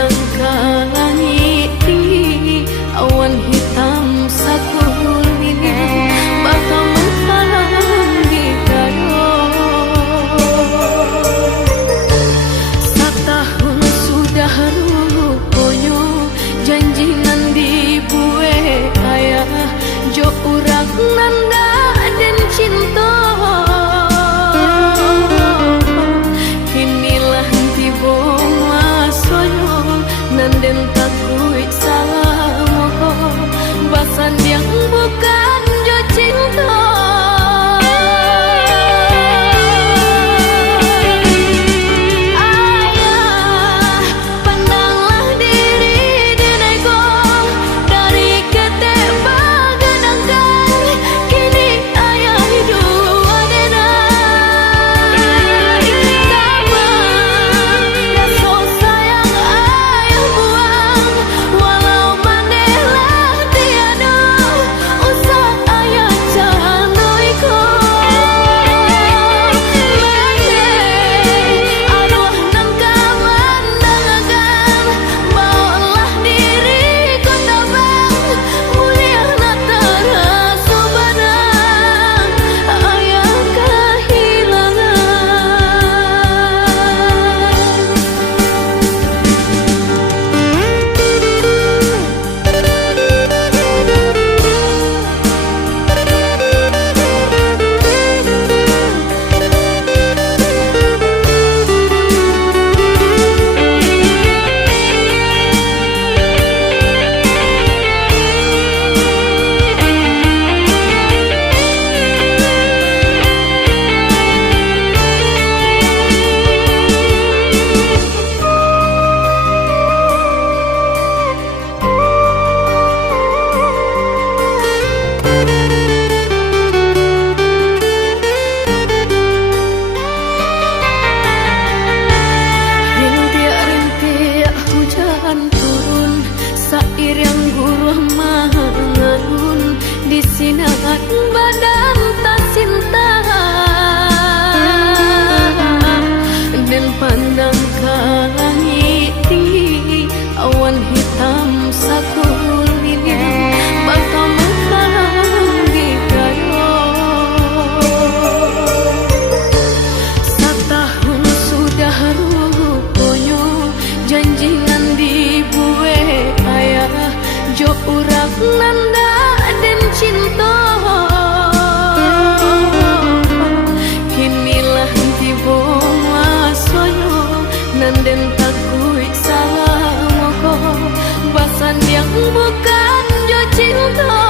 pandang ke langit tinggi, awan hitam sakulili bakal menghalang di gayo. Setahun sudah rupanya janjinan dibuat ayah, jo urang nanda dan cinta. Kinilah tiba masanya nanden takui salah moho, basan yang bukan jo cinta. Sinangan badan tak cinta dan pandang ke langit tinggi, awan hitam sakulili bakal menghalang di gayo. Setahun sudah rupanya janjinan dibuat ayah, jo urang nanda dan cinta. Kinilah tiba masanya nanden takui salah moho, basan yang bukan jo cinta.